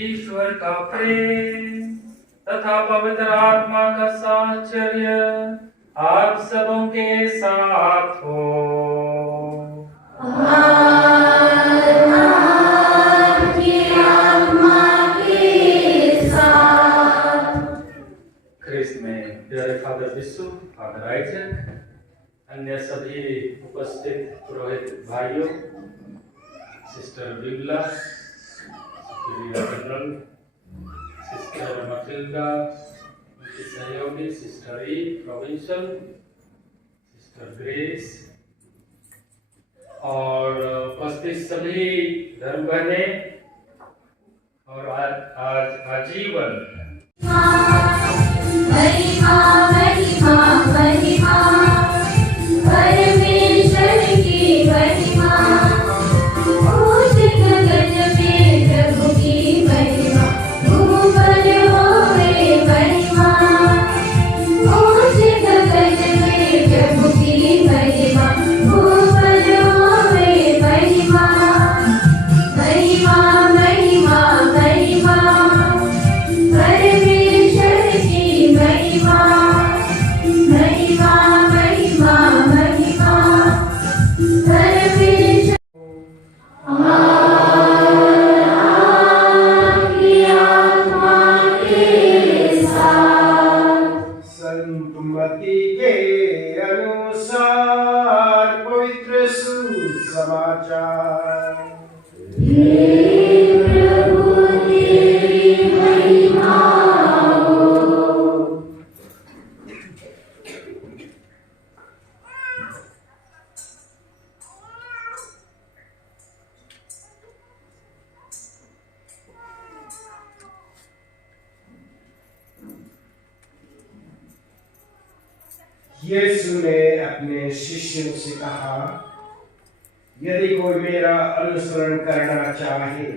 ईश्वर का प्रेम तथा पवित्र आत्मा का साहचर्य आप सबों के साथ हो। ख्रिस्त में प्यारे फादर विशु, फादर आइजक, अन्य सभी उपस्थित पुरोहित भाइयों, sister Bimla, general, sister Matilda, उनकी सहयोगी सिस्टर ई प्रोविंशियल, सिस्टर ग्रेस और उपस्थित सभी धर्म बहने और आज आजीवन परमेश्वर की महिमा, उचित गज में प्रभु की महिमा, ऊपर होए महिमा, उचित गज में प्रभु की महिमा, ऊपर होए महिमा, महिमा महिमा महिमा, परमेश्वर की महिमा, महिमा महिमा महिमा, परमेश्वर आपकी आत्मा के साथ। संतमति के अनुसार पवित्र सुसमाचार। हे प्रभु तेरी महिमा हो। यीशु ने अपने शिष्यों से कहा, यदि कोई मेरा अनुसरण करना चाहे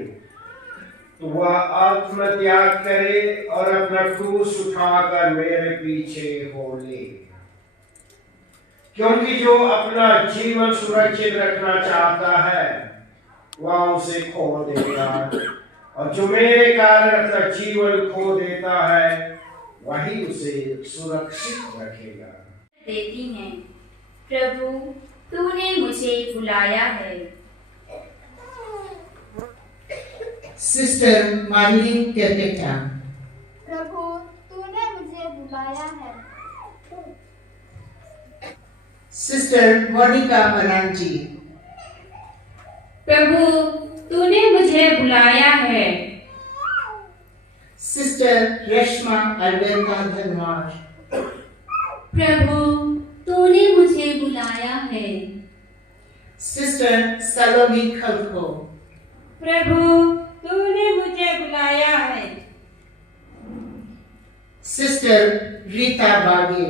तो वह आत्मत्याग करे और अपना क्रूस उठाकर मेरे पीछे हो ले। क्योंकि जो अपना जीवन सुरक्षित रखना चाहता है वह उसे खो देगा, और जो मेरे कारण अपना जीवन खो देता है वही उसे सुरक्षित रखेगा। देती हैं, प्रभु तूने मुझे बुलाया है। सिस्टर मार्लिन कैपेटा, प्रभु तूने मुझे बुलाया है। सिस्टर मोनिका मरांजी, प्रभु तूने मुझे बुलाया है। सिस्टर रेशमा अरविंदा धनवार, प्रभु तूने मुझे बुलाया है। सिस्टर सलोमी खलखो। प्रभु तूने मुझे बुलाया है। सिस्टर रीता बागे,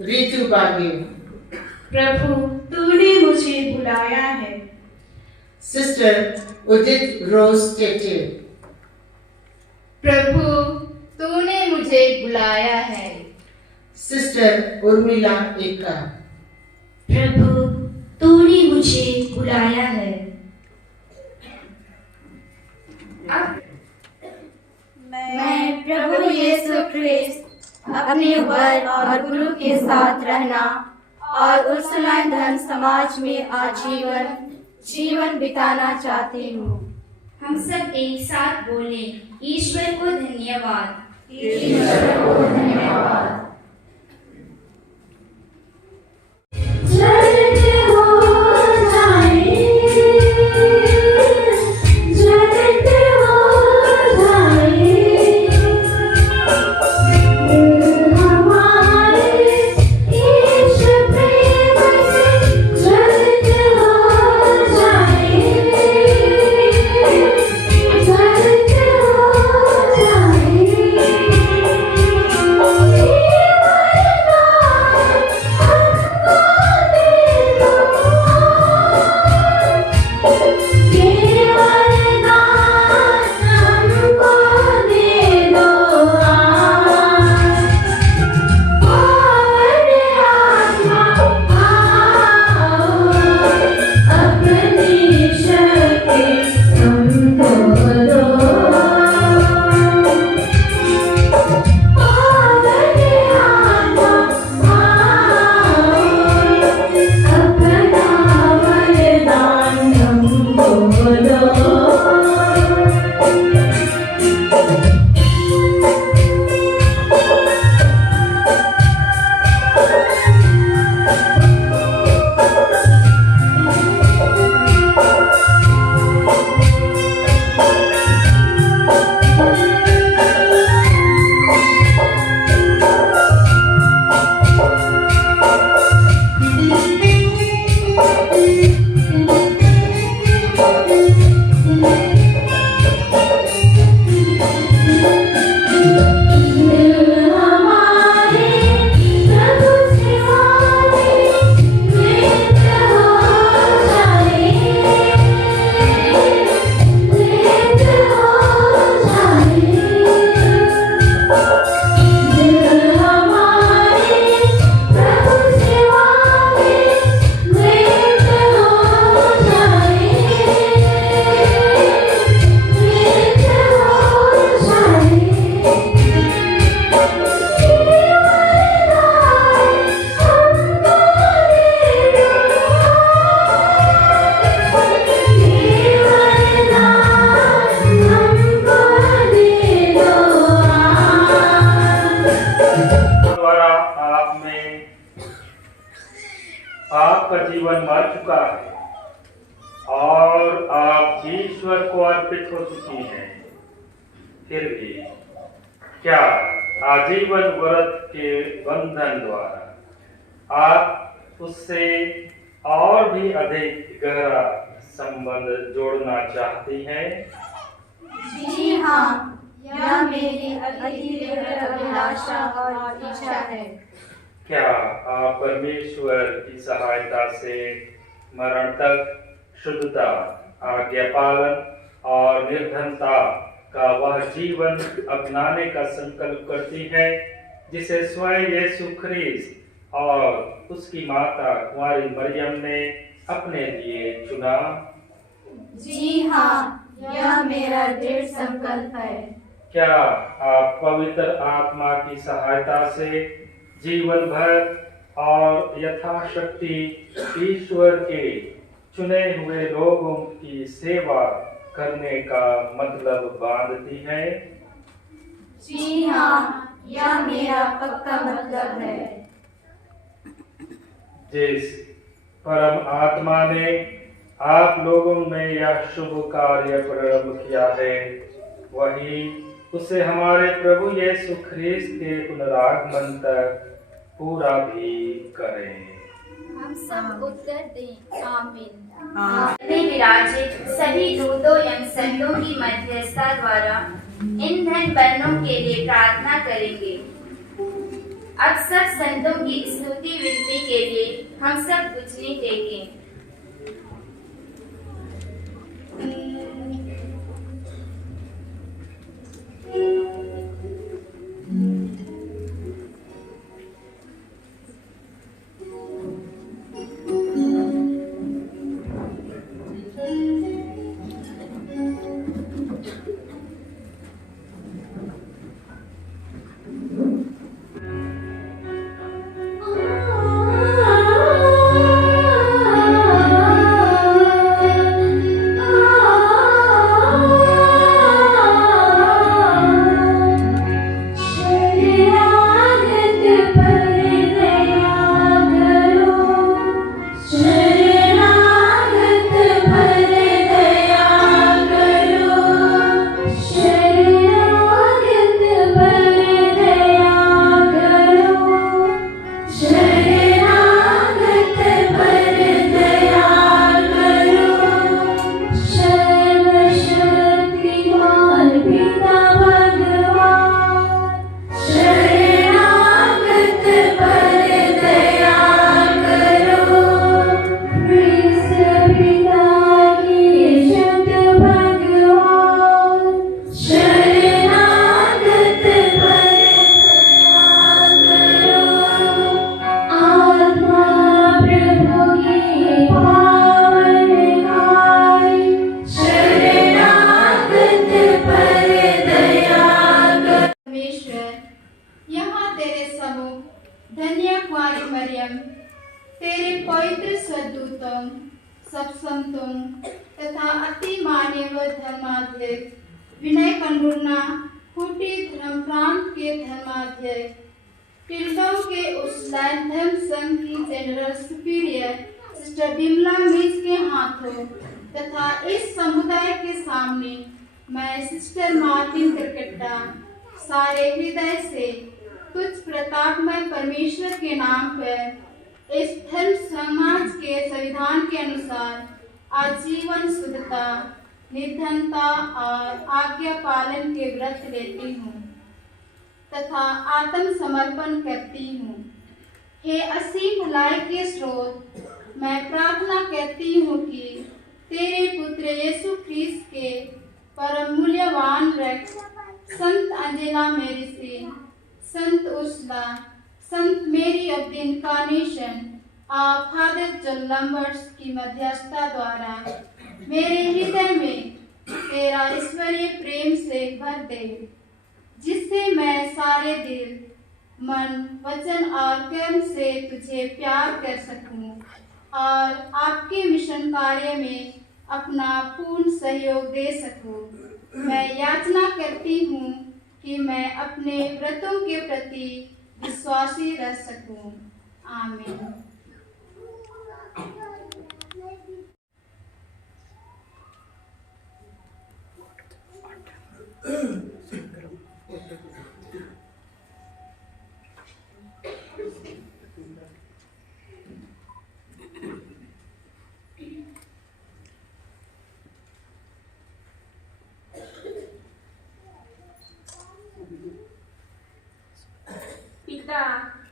रितु बागे। प्रभु तूने मुझे बुलाया है। सिस्टर उदित रोज टेटे। प्रभु तूने मुझे बुलाया है। सिस्टर उर्मिला एका। प्रभु तूने मुझे बुलाया है। मैं प्रभु यीशु ख्रिस्त अपने वर और गुरु के साथ रहना और उर्सुलाइन धर्म समाज में आजीवन जीवन बिताना चाहती हूँ। हम सब एक साथ बोले, ईश्वर को धन्यवाद। ईश्वर को धन्यवाद। आपका जीवन मर चुका है और आप ईश्वर को अर्पित हो चुकी हैं। फिर भी क्या आजीवन व्रत के बंधन द्वारा आप उससे और भी अधिक गहरा संबंध जोड़ना चाहती हैं? जी हाँ, यह मेरी अति अभिलाषा और इच्छा है। क्या आप परमेश्वर की सहायता से मरण तक शुद्धता, आज्ञा पालन और निर्धनता का वह जीवन अपनाने का संकल्प करती हैं जिसे स्वयं यीशु ख्रिस्त और उसकी माता कुंवारी मरियम ने अपने लिए चुना? जी हाँ, यह मेरा दृढ़ संकल्प है। क्या आप पवित्र आत्मा की सहायता से जीवन भर और यथाशक्ति ईश्वर के चुने हुए लोगों की सेवा करने का मतलब बांधती हैं? जी हाँ, यह मेरा पक्का मतलब है। जिस परम आत्मा ने आप लोगों में यह शुभ कार्य प्रारंभ किया है, वही उसे हमारे प्रभु यीशु ख्रिस्त के पुनरागमन तक पूरा भी करें। हम सब उत्तर दें आमीन। में विराजित सभी दूतों एवं संतों की मध्यस्थता द्वारा इन धन बहनों के लिए प्रार्थना करेंगे। अब सब संतों की स्तुति विनती के लिए हम सब गुजरी टेकें। तेरे पवित्र स्वदूतों, सब संतों तथा अति मानव धर्माध्यक्ष विनय कंडुरना खूटी धर्म प्रांत के धर्माध्यक्ष टिल्डों के उस्लान धर्म संघ की जनरल सुपीरियर सिस्टर बिमला मिस के हाथों तथा इस समुदाय के सामने मैं सिस्टर मार्टिन करकट्टा सारे हृदय से तुझ प्रतापमय परमेश्वर के नाम पर इस धर्म समाज के संविधान के अनुसार आजीवन शुद्धता, निर्धनता और आज्ञा पालन के व्रत लेती हूँ तथा आत्म समर्पण करती हूँ। हे असीम भलाई के स्रोत, मैं प्रार्थना करती हूँ कि तेरे पुत्र यीशु ख्रीस्त के परम मूल्यवान रक्त संत अंजेला मेरिसी, संत उर्सुला, संत मेरी ऑफ द इनकार्नेशन और फादर जॉन लंबर्ट्स की मध्यस्थता द्वारा मेरे हृदय में तेरा ईश्वरीय प्रेम से भर दे, जिससे मैं सारे दिल, मन, वचन और कर्म से तुझे प्यार कर सकूं और आपके मिशन कार्य में अपना पूर्ण सहयोग दे सकूं। मैं याचना करती हूँ कि मैं अपने व्रतों के प्रति विश्वासी रह सकूं। आमीन। पिता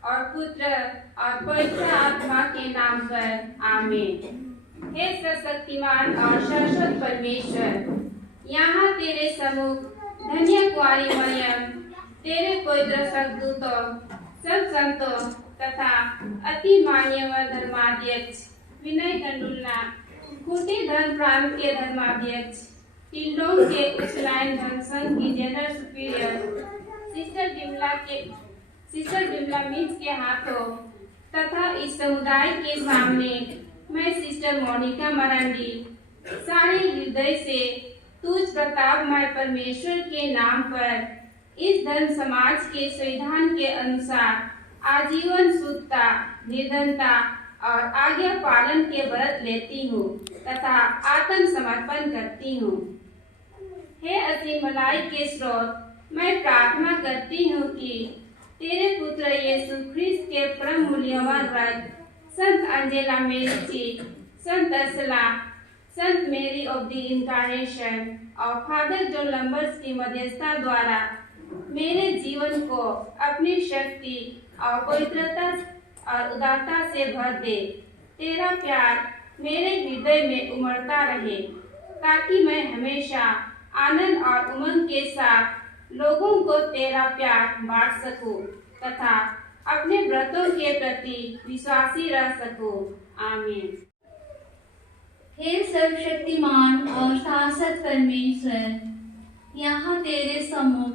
और पुत्र और पवित्र आत्मा के नाम पर आमीन। हे सर्वशक्तिमान और शाश्वत परमेश्वर, यहाँ तेरे सम्मुख धन्य कुंवारी मरियम, तेरे पवित्र सद्दूतों, सब संतों तथा अति मान्यवर धर्माध्यक्ष विनय कंडुलना, खूटी धर्म प्रांत के धर्माध्यक्ष टिल्डोंग के उच्चलायन धर्म संघ की जनरल सुपीरियर सिस्टर बिमला मिस के हाथों तथा इस समुदाय के सामने मैं सिस्टर मोनिका मरांडी सारे हृदय से तुझ प्रतापमय परमेश्वर के नाम पर इस धर्म समाज के संविधान के अनुसार आजीवन शुद्धता, निर्धनता और आज्ञा पालन के व्रत लेती हूँ तथा आत्म समर्पण करती हूँ। हे असीम भलाई के स्रोत, मैं प्रार्थना करती हूँ कि तेरे पुत्र यीशु ख्रीस्त के परम मूल्यवान रक्त संत अंजेला मेरिची, संत असला, संत मेरी ऑफ द इनकारनेशन और फादर जॉन लंबर्ट्स की मध्यस्थता द्वारा मेरे जीवन को अपनी शक्ति और पवित्रता और उदारता से भर दे। तेरा प्यार मेरे हृदय में उमड़ता रहे ताकि मैं हमेशा आनंद और उमंग के साथ लोगों को तेरा प्यार बांट सकूं तथा अपने व्रतों के प्रति विश्वासी रह सकूं। आमीन। हे सर्वशक्तिमान और शाश्वत परमेश्वर, यहाँ तेरे सम्मुख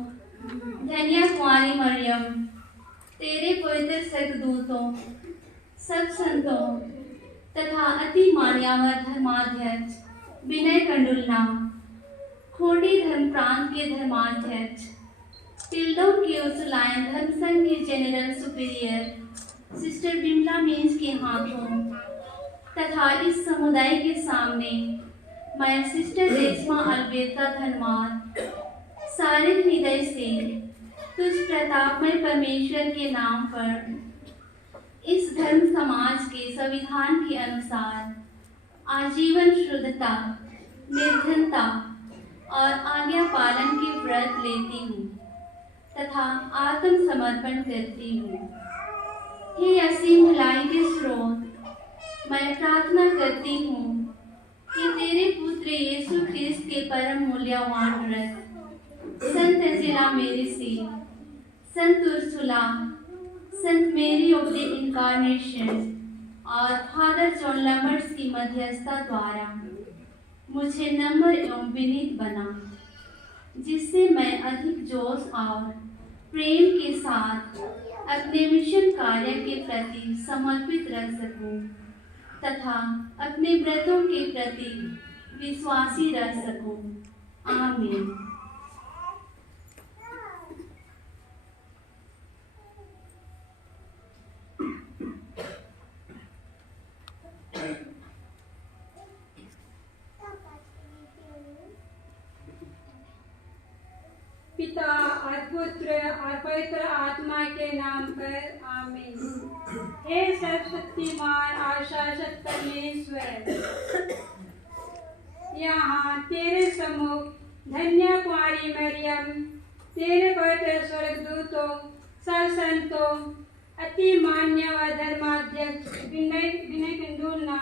धन्य कुमारी मरियम, तेरे पवित्र स्वर्गदूतों, सब संतों तथा अति मान्यवर धर्माध्यक्ष विनय कंडुलना, खोटी धर्म प्रांत के धर्माध्यक्ष, टिल्डों के उर्सुलाइन धर्म संघ के जनरल सुपीरियर सिस्टर बिमला मीन्स के हाथों तथा इस समुदाय के सामने मैं सिस्टर रेशमा अल्बेता धर्मार सारे हृदय से तुझ प्रतापमय परमेश्वर के नाम पर इस धर्म समाज के संविधान के अनुसार आजीवन शुद्धता, निर्धनता और आज्ञा पालन के व्रत लेती हूँ तथा आत्मसमर्पण करती हूँ। हे असीम भलाई के स्रोत, मैं प्रार्थना करती हूँ कि तेरे पुत्र यीशु ख्रिस्त के परम मूल्यवान रथ संत अंजेला मेरिसी, संत उर्सुला, संत मेरी ऑफ द इनकारनेशन और फादर जॉन लंबर्ट्स की मध्यस्थता द्वारा मुझे नम्र एवं विनीत बना, जिससे मैं अधिक जोश और प्रेम के साथ अपने मिशन कार्य के प्रति समर्पित रह सकूं तथा अपने व्रतों के प्रति विश्वासी रह सकूं। आमीन। पिता और पुत्र और पवित्र आत्मा के नाम पर आमीन। हे सर्वशक्तिमान और शाश्वत परमेश्वर, यहाँ तेरे सम्मुख धन्य कुमारी मरियम, तेरे पवित्र स्वर्गदूतों, सब संतों, अति मान्य व धर्माध्यक्ष विनय कंडुलना,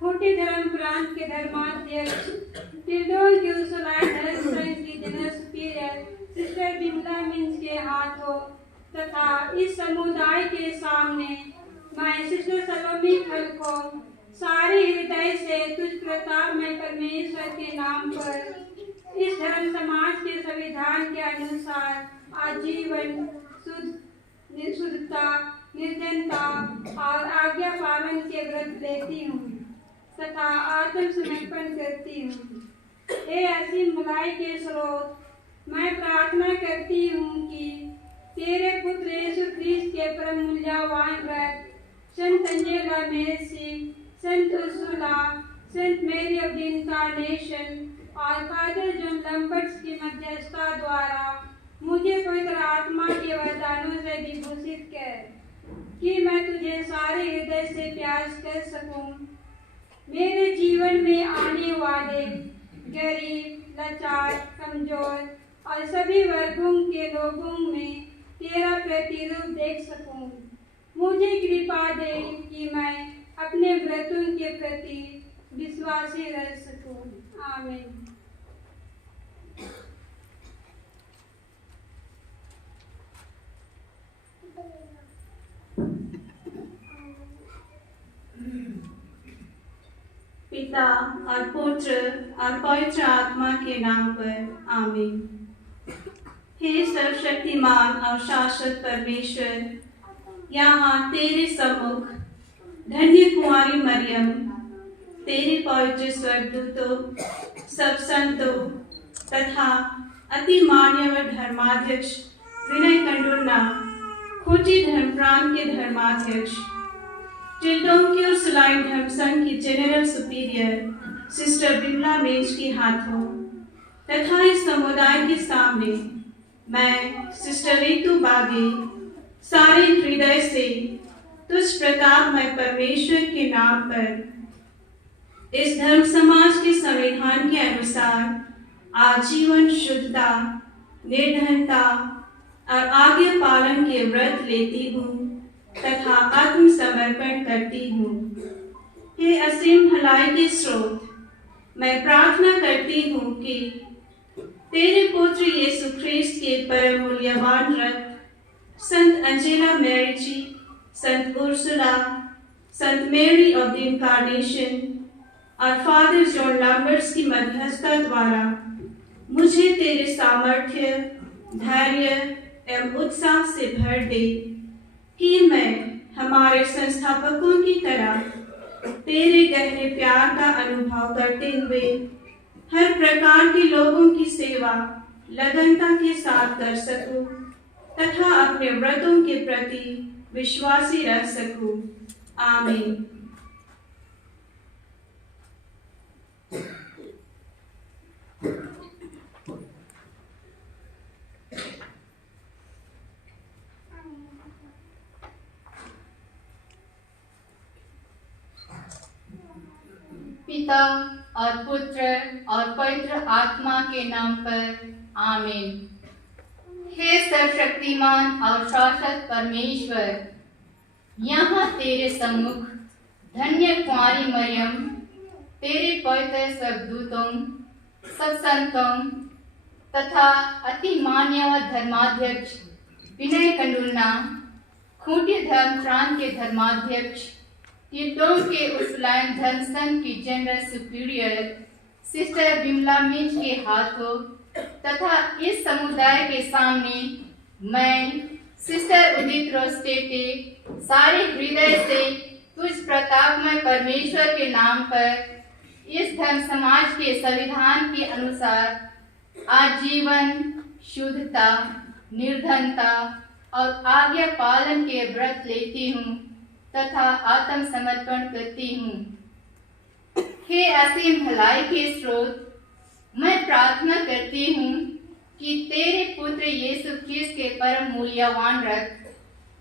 खोटी धर्म प्रांत के धर्माध्यक्ष, टिल्डोन के उर्सुलाइन धर्म संघ की जनरल सुपीरियर सिस्टर बिमला मीन्स के हाथों तथा इस समुदाय के सामने मैं सिस्टर सलोमी फल को सारे हृदय से तुझ प्रताप में परमेश्वर के नाम पर इस धर्म समाज के संविधान के अनुसार आजीवन शुद्धता, निर्धनता और आज्ञा पालन के व्रत लेती हूँ तथा आत्मसमर्पण करती हूँ। हे असीम भलाई के स्रोत, मैं प्रार्थना करती हूँ कि तेरे पुत्र यीशु ख्रिस्त के परम मूल्यवान व्रत संत अंजेला मेरिसी, संत उर्सुला, संत मेरी ऑफ द इनकारनेशन और फादर जॉन लंबर्ट्स की मध्यस्थता द्वारा मुझे पवित्र आत्मा के वरदानों से विभूषित कर कि मैं तुझे सारे हृदय से प्यार कर सकूं। मेरे जीवन में आने वाले गरीब, लाचार, कमजोर और सभी वर्गों के लोगों में तेरा प्रतिरूप देख सकूं। मुझे कृपा दे कि मैं अपने व्रतों के प्रति विश्वासी रह सकूं। आमीन। पिता और पुत्र और पवित्र आत्मा के नाम पर आमीन। हे सर्वशक्तिमान और शाश्वत परमेश्वर, यहाँ तेरे सम्मुख धन्य कुमारी मरियम, तेरे पवित्र स्वर्गदूतों, सब संतों तथा अति मान्यवर धर्माध्यक्ष विनय कंडुलना, खोटी धर्म प्रांत के धर्माध्यक्ष, टिल्डों की उर्सुलाइन धर्म संघ की जनरल सुपीरियर सिस्टर बिमला मेज के हाथों तथा इस समुदाय के सामने मैं सिस्टर रीतू बागे सारे हृदय से तुझ प्रतापमय परमेश्वर के नाम पर इस धर्म समाज के संविधान के अनुसार आजीवन शुद्धता, निर्धनता और आज्ञा पालन के व्रत लेती हूँ तथा आत्मसमर्पण करती हूँ। हे असीम भलाई के स्रोत, मैं प्रार्थना करती हूँ कि तेरे पुत्र यीशु ख्रिस्त के परम मूल्यवान रक्त संत Angela Mary ji, Sant Ursula, Sant Mary of the incarnation और फादर जॉन लैम्बर्ट्स की मध्यस्थता द्वारा मुझे तेरे सामर्थ्य, धैर्य एवं उत्साह से भर दे कि मैं हमारे संस्थापकों की तरह तेरे गहरे प्यार का अनुभव करते हुए हर प्रकार के लोगों की सेवा लगनता के साथ कर सकूं तथा अपने व्रतों के प्रति विश्वासी रह सकूं। आमीन। पिता और पुत्र और पवित्र आत्मा के नाम पर आमीन। हे सर्वशक्तिमान और शाश्वत परमेश्वर, यहाँ तेरे सम्मुख धन्य कुंवारी मरियम, तेरे पवित्र स्वर्गदूतों, सब संतों तथा अति मान्य व धर्माध्यक्ष विनय कंडुलना, खूंटी धर्म प्रांत के धर्माध्यक्ष, कीर्तों के उर्सुलाइन धर्म संघ की general superior sister Bimla Minj के हाथों तथा इस समुदाय के सामने मैं सिस्टर उदित रोस्टेटे सारे हृदय से तुझ प्रतापमय परमेश्वर के नाम पर इस धर्म समाज के संविधान के अनुसार आजीवन शुद्धता, निर्धनता और आज्ञा पालन के व्रत लेती हूँ तथा आत्मसमर्पण करती हूँ। हे असीम भलाई के स्रोत, मैं प्रार्थना करती हूँ कि तेरे पुत्र यीशु ख्रिस्त के परम मूल्यवान रक्त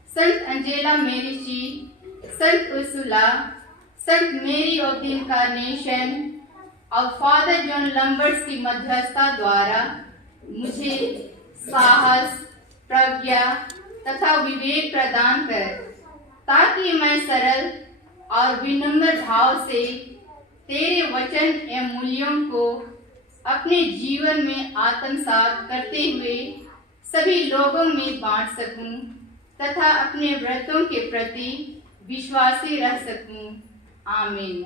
संत Angela Mary ji, Sant Ursula, Sant Mary of the incarnation और फादर जॉन लैम्बर्ट्स की मध्यस्थता द्वारा मुझे साहस, प्रज्ञा तथा विवेक प्रदान कर, ताकि मैं सरल और विनम्र भाव से तेरे वचन एवं मूल्यों को अपने जीवन में आत्मसात करते हुए सभी लोगों में बांट सकूं तथा अपने व्रतों के प्रति विश्वासी रह सकूं। आमीन।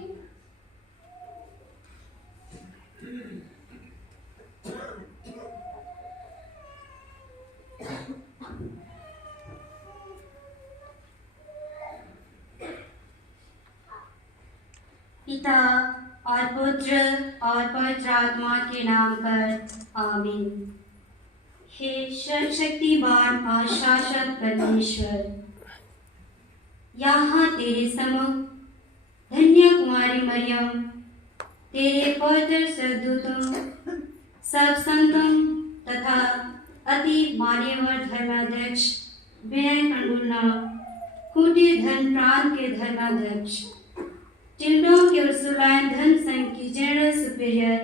पिता और पुत्र और पवित्र आत्मा के नाम पर आमीन। हे सर्वशक्तिमान और शाश्वत परमेश्वर, यहाँ तेरे सम्मुख धन्य कुमारी मरियम, तेरे पवित्र स्वर्गदूतों, सब संतों तथा अति मान्यवर धर्माध्यक्ष विनय कंडुलना, खूंटी धर्म प्रांत के धर्माध्यक्ष, टिल्डों के उर्सुलाइन धर्म संघ की general superior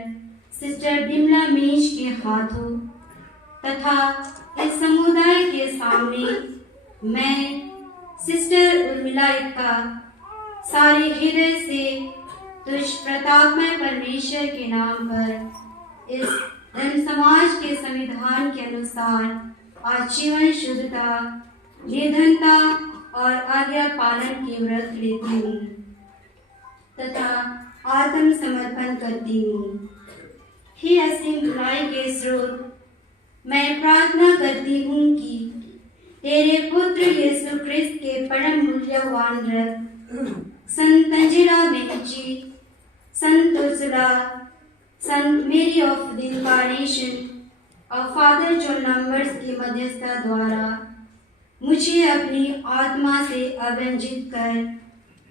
sister Bimla Minj के हाथों तथा इस समुदाय के सामने मैं सिस्टर उर्मिला का सारे हृदय से तुझ प्रतापमय परमेश्वर के नाम पर इस धर्म समाज के संविधान के अनुसार आजीवन शुद्धता, निर्धनता और आज्ञा पालन के व्रत लेती हूँ तथा आत्मसमर्पण करती हूँ। हे असीम भलाई के स्रोत, मैं प्रार्थना करती हूँ कि तेरे पुत्र यीशु ख्रिस्त के परम मूल्यवान रक्त संत Angela Mary ji, Sant Ursula, Sant Mary of the incarnation और फादर जॉन लैम्बर्ट्स की मध्यस्थता द्वारा मुझे अपनी आत्मा से अवंजित कर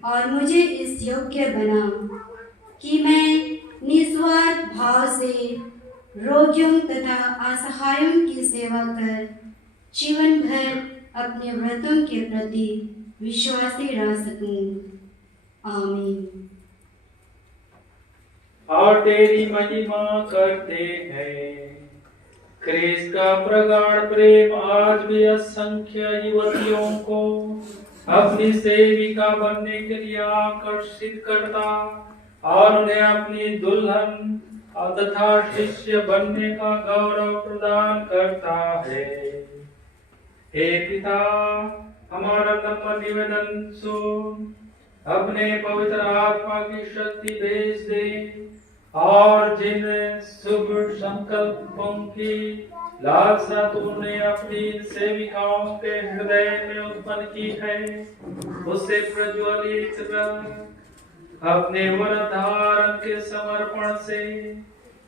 और मुझे इस योग्य बना कि मैं निस्वार्थ भाव से रोगियों तथा असहायों की सेवा कर जीवन भर अपने व्रतों के प्रति विश्वास से रह सकूं। आमीन। और तेरी महिमा करते हैं। ख्रीस्त का प्रगाढ़ प्रेम आज भी असंख्य युवतियों को अपनी सेविका बनने के लिए आकर्षित करता और उन्हें अपनी दुल्हन तथा शिष्य बनने का गौरव प्रदान करता है। हे पिता, हमारा नम्र निवेदन सुन, अपने पवित्र आत्मा की शक्ति भेज दे और जिन शुभ संकल्पों की लालसा तूने अपनी सेविकाओं के हृदय में उत्पन्न की है, उसे प्रज्वलित कर। अपने वरदान के समर्पण से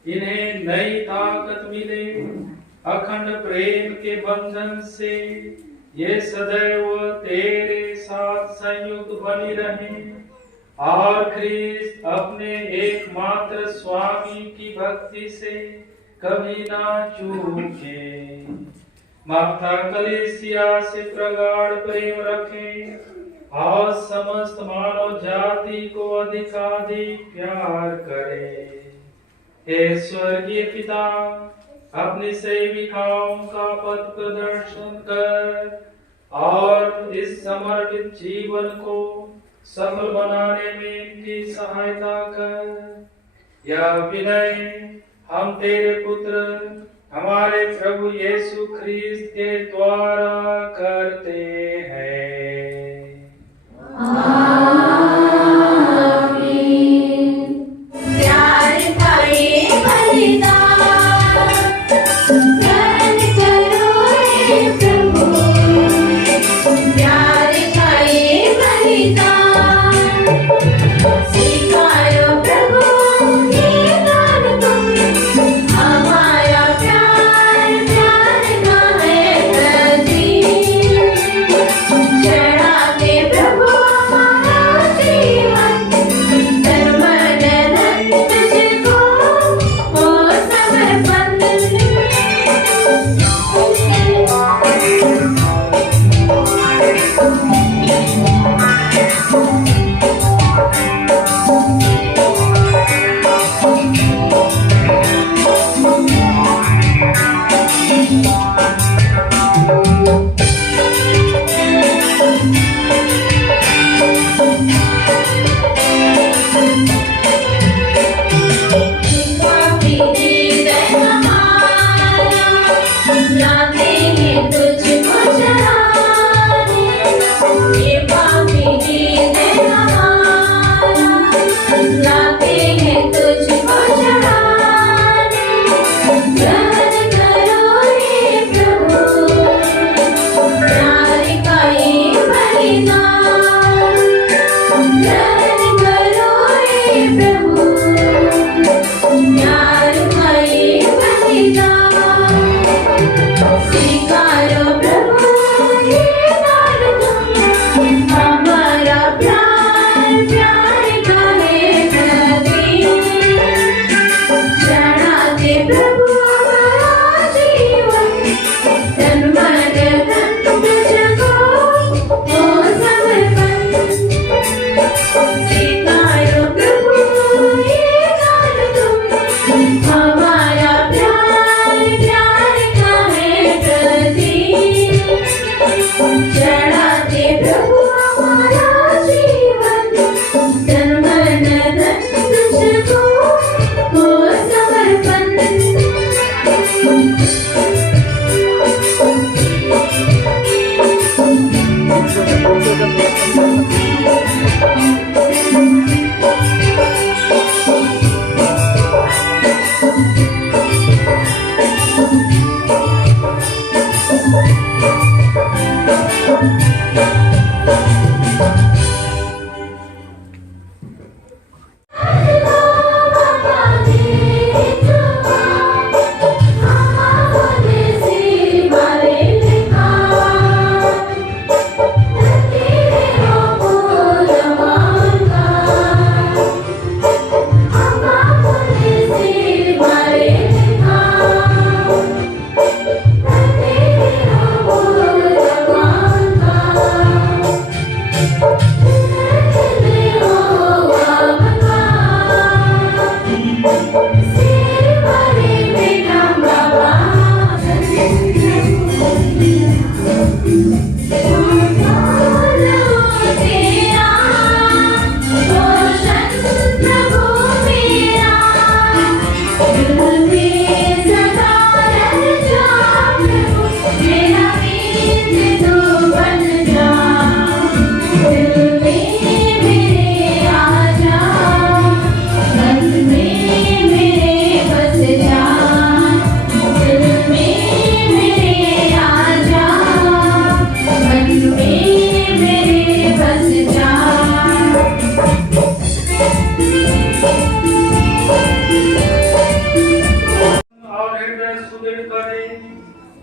इन्हें नई ताकत मिले। अखंड प्रेम के बंधन से ये सदैव तेरे साथ संयुक्त बनी रहे और ख्रीस्त अपने एकमात्र स्वामी की भक्ति से कभी ना चूके। माता कलीसिया से प्रगाढ़ प्रेम रखे और समस्त मानव जाति को अधिकाधिक प्यार करे। हे स्वर्गीय पिता, अपनी सेविकाओं का पथ प्रदर्शन कर और इस समर्पित जीवन को सफल बनाने में इनकी सहायता कर। यह विनय हम तेरे पुत्र हमारे प्रभु यीशु ख्रीस्त के द्वारा करते हैं। प्यार का ये बलिदान ग्रहण करो हे प्रभु। प्यार का ये बलिदान स्वीकारो प्रभु ये दान तुम। हमारा प्यार का है प्रदीप, चढ़ा दे प्रभु हमारा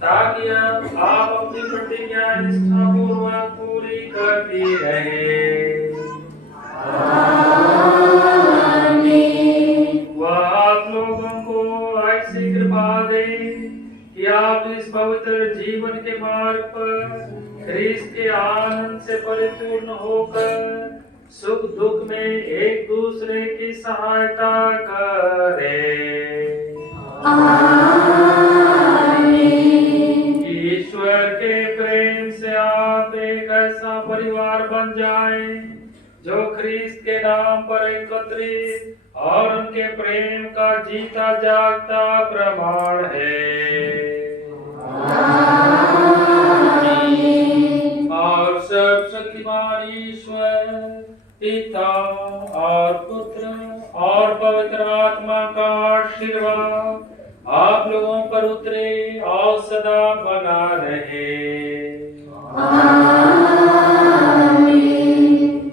ताकि आप अपनी प्रतिज्ञा निष्ठापूर्वक पूरी करती रहे। वह आप लोगों को ऐसी कृपा दे कि आप इस पवित्र जीवन के मार्ग पर ख्रीस्त के आनंद से परिपूर्ण होकर सुख दुख में एक दूसरे की सहायता करें। ईश्वर के प्रेम से आप एक ऐसा परिवार बन जाएं जो ख्रीस्त के नाम पर एकत्रित और उनके प्रेम का जीता जागता प्रमाण है। और सब शक्तिमान ईश्वर पिता और पुत्र और पवित्र आत्मा का आशीर्वाद आप लोगों पर उतरे और सदा बना रहे।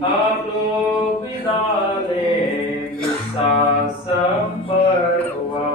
आप लोग विदा लें, किस्सा संपन्न हुआ।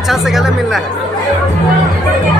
अच्छा से गले मिलना है।